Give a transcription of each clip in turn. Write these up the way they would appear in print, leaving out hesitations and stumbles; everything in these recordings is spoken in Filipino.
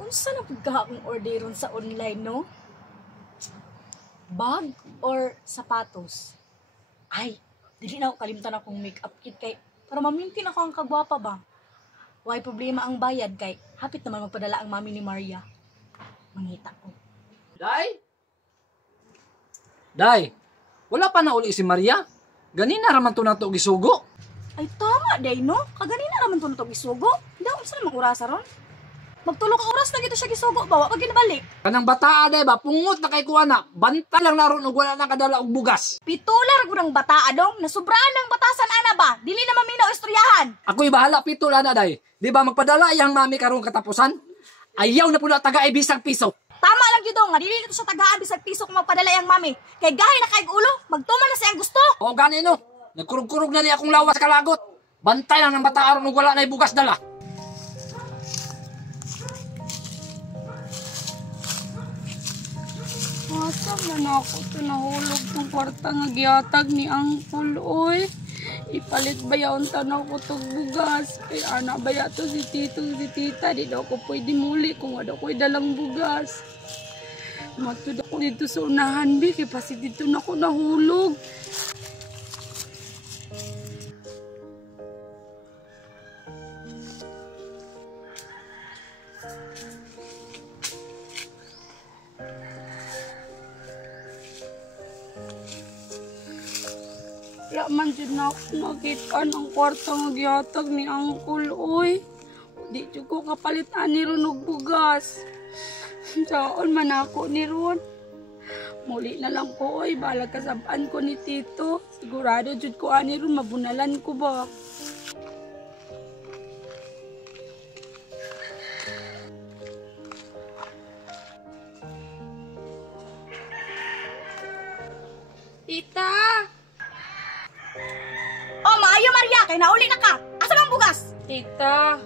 Unsa na pagka akong orderon sa online, no? Bag or sapatos? Ay, dili na ako kalimtan akong makeup kit kay para mamintin ako ang kagwapa ba. Why problema ang bayad kay hapit naman magpadala ang mami ni Maria. Mangita ko. Day? Day, wala pa na uli si Maria? Ganina raman to na to gisugo. Ay tama day no, kaganina naman to na to gisugo. Hindi ako saan mang-urasa ron. Magtulong ka oras na gito siya gisugo ba? Pag ginabalik. Kanang bataa day ba, pungot na kay kuana. Banta lang naroon ug wala na kadala og bugas. Pitular ko ng bata adong, nasubraan ng batasan ana ba? Dili na maminaw istoryahan. Ako'y bahala pito na day. Di ba magpadala iyang mami karong katapusan? Ayaw na pula taga ay bisag piso. Tama lang gyud nga dili nito sa tagaan bisag piso kung magpadala yang mami. Kay gahi na kay ulo, magtuman na sa iyang gusto. O gani no. Nagkurog-kurog na ni akong lawas kalagot. Bantay lang ng bata aron ug wala na bugas dala. Asa man ako ito nahulog ng kwarta nga gihatag ni Angkol, oy. Ipalit ba yaon tanaw ko itong bugas? Kaya anak ba yato si Tito, si Tita, di daw ko pwede muli kung wala ko'y dalang bugas. Matod ako dito sa unahan, bi, kaya pasi dito na ako nahulog. Wala man dyan na ako nakita ng kwarta nga gihatag ni Angkol, oy. Di dyan ko kapalitan ni Ron og bugas. Saan man ako ni Ron. Muli na lang ko, oy. Balag kasabaan ko ni Tito. Sigurado dyan ko ani Ron, mabunalan ko ba. Tita! Oh, maayo Maria, kay nauli na ka. Asa mang bugas? Tita,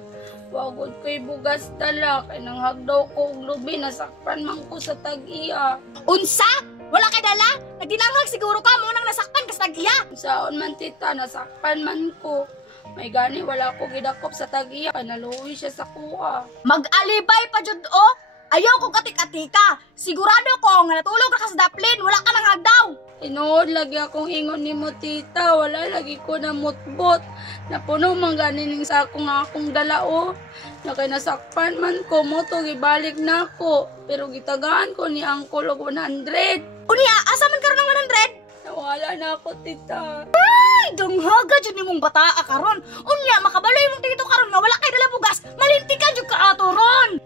wagod ko'y bugas dala. Kay nanghagdaw ko og lubi, nasakpan man ko sa tag-iya. Unsa? Wala kay dala? Nagdinanghag siguro ka mo nang nasakpan ka sa tag-iya. Saon man tita, nasakpan man ko. May gani, wala ko gidakop sa tag-iya. Kay naluwi siya sa kuha. Mag-alibay pa jud o. Ayaw ko katik-atika. Sigurado ko nga natulog ka sa daplin, wala ka nang hagdaw. Tinuod lagi akong ingon ni mo tita, wala lagi ko na mutbot. Napuno man ganin sa ako nga akong dalao. Na kay nasakpan man ko mo to gibalik na ako. Pero gitagaan ko ni Angkol og 100. Unya, asa man karon ng 100? Nawala na ako tita. Ay, danghaga jud nimong bataa karon. Unya, makabaloy mong dito karon nga wala kay dala bugas. Malinti ka jud ka ato ron.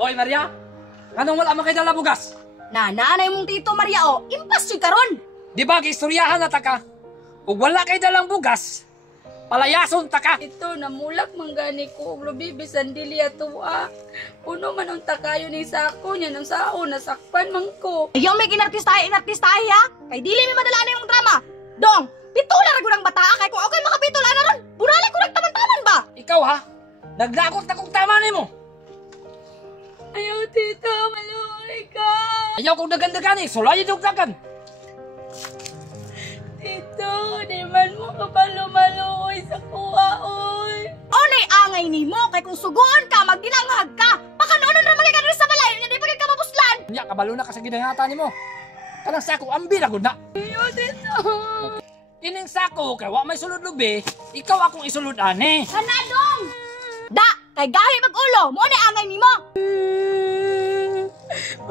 Oy Maria, nganong wala man kay dala bugas? Nanay mong Tito Maria o, impas jud karon. Di ba giistoryahan na ta ka? Ug wala kay dalang bugas, palayason ta ka. Ito, namulak man gani ko og lubi bisan dili atua. Puno man ang takayo ni sako niya ng sao, nasakpan man ko. Ayaw may inartistahe ha? Kay dili mi madala na yung drama. Dong, pitular ko ng bataa kay kung okay makapitula na ron. Burali ko nagtaman-taman ba? Ikaw ha, nagdakot na kong tama nimo. Ayaw tito, maluoy ka. Ayaw kong dagan-dagan sulayin yung dagan. Tito, di man mo kapalo-maluoy sa kuha, oy. Onay angay nimo kay kung suguan ka, magdinanghag ka. Pakanoon na mga ka sa balay, hindi pa ka mapuslan. Nya kabalo na ka sa ginangata nimo. Kanang sako ambi na gud na. Ayaw tito. Kining sako kay wa may sulod lubi, ikaw akong isulod ani. Hanadong! Da, kay gahi mag-ulo, mo onay angay nimo.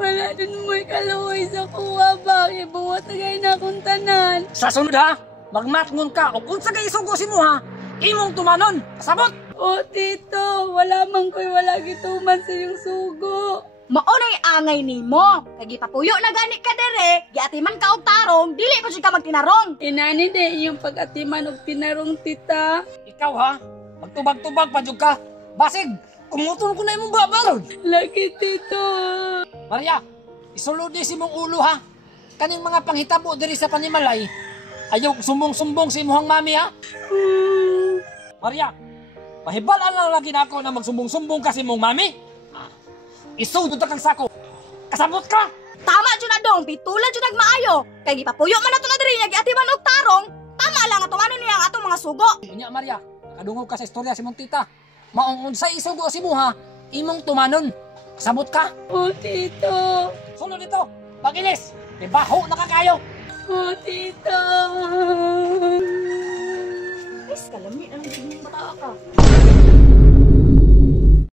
Wala din mo'y kaluoy sa kuha ba? Ibuwat agay na akong tanan. Sa sunod ha, magmatngon ka ug unsa kay isugo si mo ha, imong tumanon. Sabot. O tito, wala man ko'y wala gituman sa iyong sugo. Maunay angay nimo. Kay gipapuyo na gani ka dere, giatiman ka og tarong, dili pa jud ka magtinarong. Inani de iyong pag-atiman og tinarong tita. Ikaw ha, magtubag-tubag pa jud ka. Basig, kumutol ko na imong babalod. Lagi tito. Maria, isulod si mong ulo ha. Kaning mga panghitabo diri sa panimalay. Ayaw sumbong-sumbong si imuhang mami ha. Maria, pahibalaan lang lagi na ako na magsumbong-sumbong ka si mong mami. Isugod ta kang sako. Kasabot ka. Tama jud na dong, pitulan jud nagmaayo. Kay gipapuyo man nato na diri nga giatiman og tarong, tama lang ato ano niya ang atong mga sugo. Unya Maria, nakadungog ka sa istorya si mong tita. Maong unsay isugo si mo ha, imong tumanon. Sabot ka? Oh, tito. Sulod dito! Magilis! Ibaho na ka kayo! Oh, tito. Guys, kalami ang bata ka.